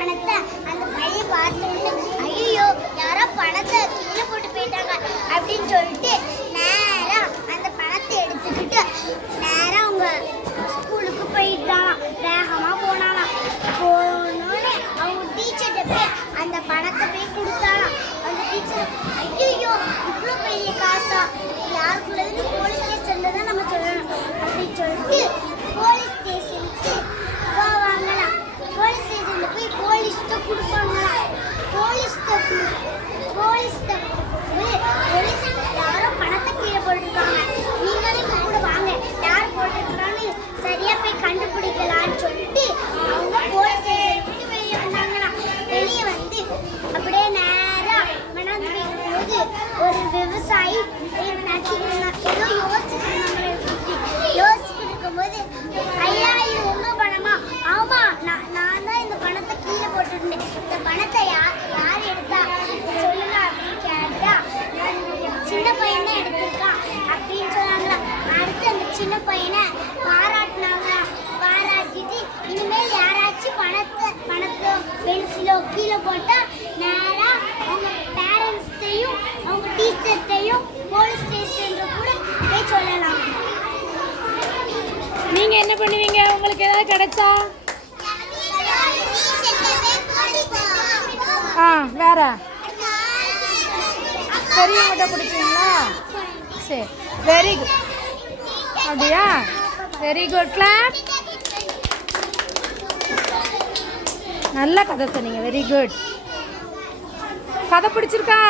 பணத்தை அந்த பையன் பார்த்தோன்னு ஐயோ யாரோ பணத்தை கீழே போட்டு போயிட்டாங்க அப்படின்னு சொல்லிட்டு நேரா அந்த பணத்தை எடுத்துக்கிட்டு நேரா அவங்க ஸ்கூலுக்கு போயிட்டான். வேகமா போனாலாம். போனோடனே அவங்க டீச்சர்கிட்ட போய் அந்த பணத்தை போய் கொடுத்தாலாம். அந்த டீச்சர் ஐயோ இவ்வளோ பெரிய காசா யாருக்குள்ளது போலீஸ் ஸ்டேஷன்ல தான் நம்ம சொல்லணும் அப்படின்னு சொல்லிட்டு போலீஸ் ஸ்டேஷனுக்கு போவாங்களாம். போலீஸ் ஸ்டேஷன்ல போய் போலீஸ்கிட்ட கொடுப்பாங்களாம். போலீஸ்கிட்ட யாரோ பணத்தை கீழே போட்டுருக்காங்க, நீங்களே கூட வாங்க யார் போட்டுருக்கான்னு சரியா போய் கண்டுபிடிக்கலான்னு சொல்லிட்டு அவங்க போலீஸ் ஸ்டேஷன் விட்டு வெளியே வந்தாங்களாம். வெளியே வந்து அப்படியே நேரா மணந்து போகும்போது ஒரு விவசாயி ஏதோ யோசிச்சுட்டு இருக்கும்போது ஐயா இது உங்க பணமா? ஆமா நான் தான் இந்த பணத்தை கீழே போட்டுருந்தேன். இந்த பணத்தை யார் எடுத்தா சொல்லுங்க அப்படின்னு கேட்டா சின்ன பையன் தான் எடுத்திருக்கான் அப்படின்னு சொன்னாங்களா. அடுத்து அந்த சின்ன பையனை பாராட்டினாங்க. பாராட்டிட்டு இனிமேல் யாராச்சும் பணத்தோ பென்சிலோ கீழே போட்டா நேரா அவங்க பேரண்ட்ஸ்டையும் அவங்க டீச்சர்ட்டையும் போலீஸ் ஸ்டேஷன்ல கூட போய் சொல்லலாம். நீங்க என்ன பண்ணுவீங்க உங்களுக்கு ஏதாவது கிடைச்சா? வேற பெரியவங்கிட்ட பிடிக்குங்களா? சரி, வெரி குட். அப்படியா? Very good. கிளாப். நல்ல கதை சொன்னீங்க. Very good. கதை பிடிச்சிருக்கா?